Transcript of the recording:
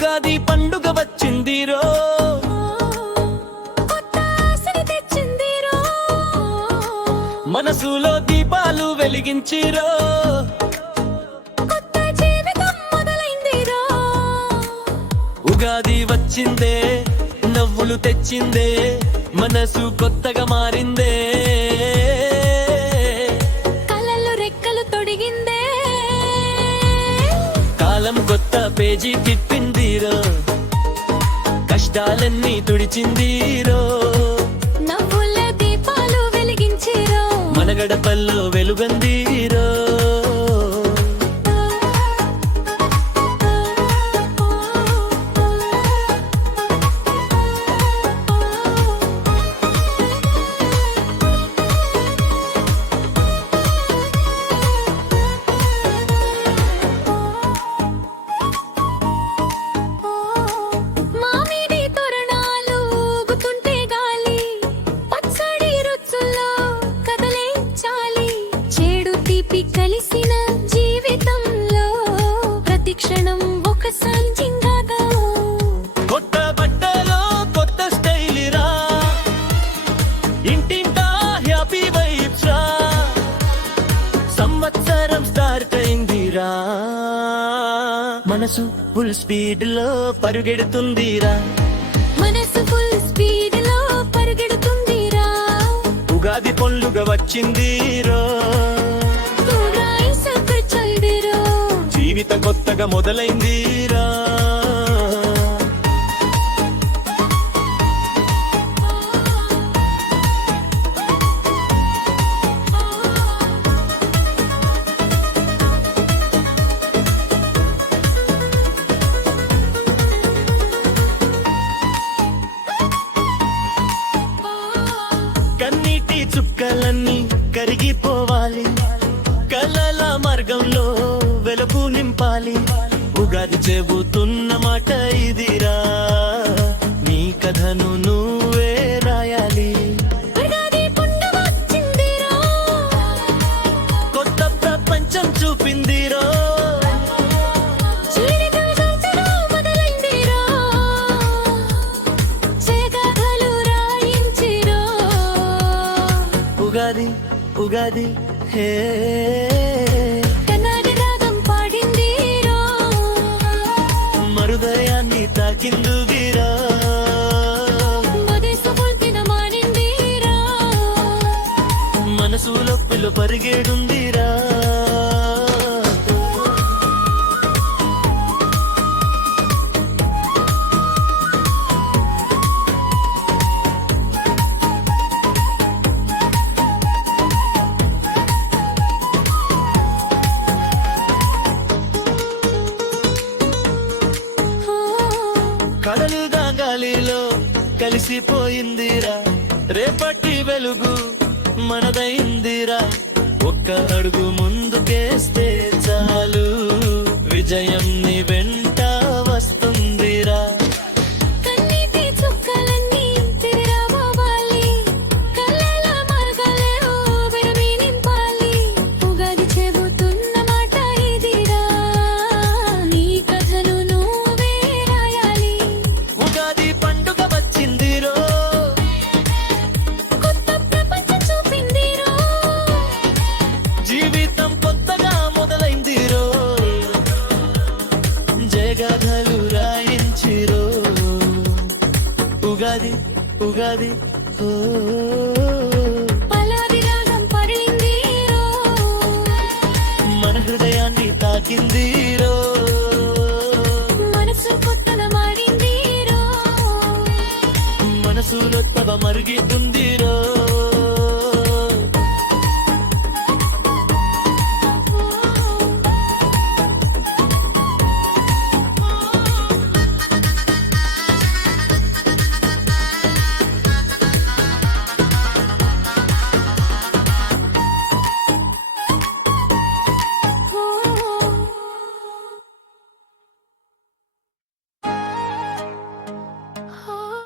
ఉగాది పండుగ వచ్చిందిరో, మనసులో దీపాలు వెలిగించిరో, ఉగాది వచ్చిందే నవ్వులు తెచ్చిందే, మనసు కొత్తగా మారిందే, కలలు రెక్కలు తొడిగిందే, కాలం కొత్త పేజీ తిప్పిందిరో, కష్టాలన్నీ తుడిచిందిరో, నవ్వుల దీపాలు వెలిగించిరో, మన గడపల్లో వెలుగందిరో. మామిడి తోరణాలు ఊగుతుంటే గాలి, పచ్చడి రుచుల్లో కదలే చాలి, చెడు తీపి కలిసిన జీవితంలో ప్రతి క్షణం ఒక సంచింగాగా, కొత్త బట్టలో కొత్త స్టైల్ రా, ఇంటింటా హ్యాపీ వైబ్స్ రా, సంవత్సరం స్టార్ట్ అయిందిరా, మనసు ఫుల్ స్పీడ్ లో పరుగెడుతుందిరా, మనసు ఫుల్ స్పీడ్ లో పరిగెడుతుందిరా, ఉగాది పండుగ వచ్చిందిరో, జీవితం కొత్తగా మొదలైందిరా. కన్నీటి చుక్కలన్నీ కరిగిపోవాలి, కలల మార్గంలో వెలుగు నింపాలి, ఉగాది చెబుతున్న మాట ఇదిరా, నీ కథను నువ్వే రాయాలి, కొత్త ప్రపంచం చూపిందిరో, ఉగాది ఉగాది హే కన్నడ రాగం పాడిందిరో, మరుదయాన్ని తాకిందుగిరా, మదేసు పొల్తిన మారిందిరా, మనసులో పిల్ల పరిగెడుందిరా. కడలుగా గాలిలో కలిసిపోయిందిరా, రేపటి వెలుగు మనదైందిరా, ఒక్క అడుగు ముందుకేస్తే చాలు, విజయం నీ వెంట వస్తుందిరా, కన్నీటి చుక్కలన్నీ తిరిగిరావాలి, కళ్ళల మార్గాలలో వెలుగు నింపాలి, ఉగాది చెబుతున్న మాట ఇదిరా, నీ కథను నువ్వే రాయాలి, ఉగాది పండుగ వచ్చిందిరో, కొత్త ప్రపంచం చూపిందిరో, జీవితం కొత్తగా మొదలైందిరో, జగధలు రాయించిరో, ఉగాది ఉగాది ఓ పల్లవి రాగం పాడిందిరో, మన హృదయాన్ని తాకిందిరో, మనసు కొత్తగా మారిందిరో, మనసులో తవ మరిగితుందిరో.